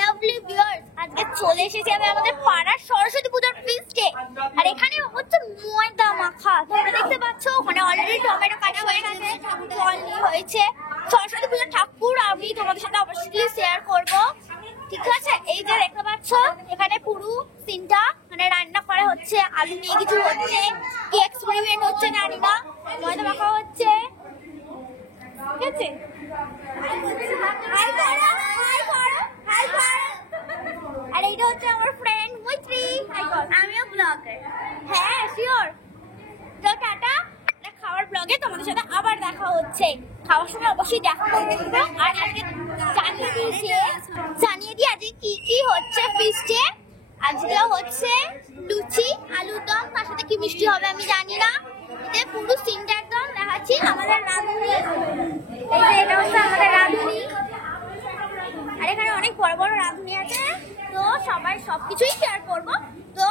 Lovely viewers, আজকে চলে এসেছি আমি আমাদের পাড়ার সরস্বতী পূজার ফিস্টে। আর এখানে হচ্ছে ময়দা মাখা, তোমরা দেখতে পাচ্ছ ওখানে অলরেডি টমেটো কাটা হয়ে গেছে, জল নিয়ে হয়েছে। সরস্বতী পূজার ঠাকুর আমি তোমাদের সাথে অবশ্যই শেয়ার করব, ঠিক আছে? এই যে দেখতে পাচ্ছ এখানে পুরো সিনটা মানে রান্না করা হচ্ছে, আলু নিয়ে কিছু হচ্ছে, কি এক্সপেরিমেন্ট হচ্ছে জানি না, ময়দা মাখা হচ্ছে, ঠিক আছে? আর এইটা হচ্ছে আমার ফ্রেন্ড মৈত্রী, আমিও ব্লগার। হ্যাঁ শিওর। তো টাটা, খাওয়ার ব্লগে তোমাদের সাথে আবার দেখা হচ্ছে। খাওয়ার সময় অবশ্যই দেখা করবে। আর আজকে জানিয়ে দিই আজকে কি কি হচ্ছে ফিস্টে। আজকে হচ্ছে লুচি, আলুর দম, তার সাথে কি মিষ্টি হবে আমি জানি না। এতে পুরো সিনটা একদম দেখাচ্ছি। আমাদের রাঁধুনি, এই যে এটা হচ্ছে আমাদের রাঁধুনি। আর এখানে অনেক বড় বড় রাঁধুনি আছে, তো সবাই সবকিছুই শেয়ার করবো। তো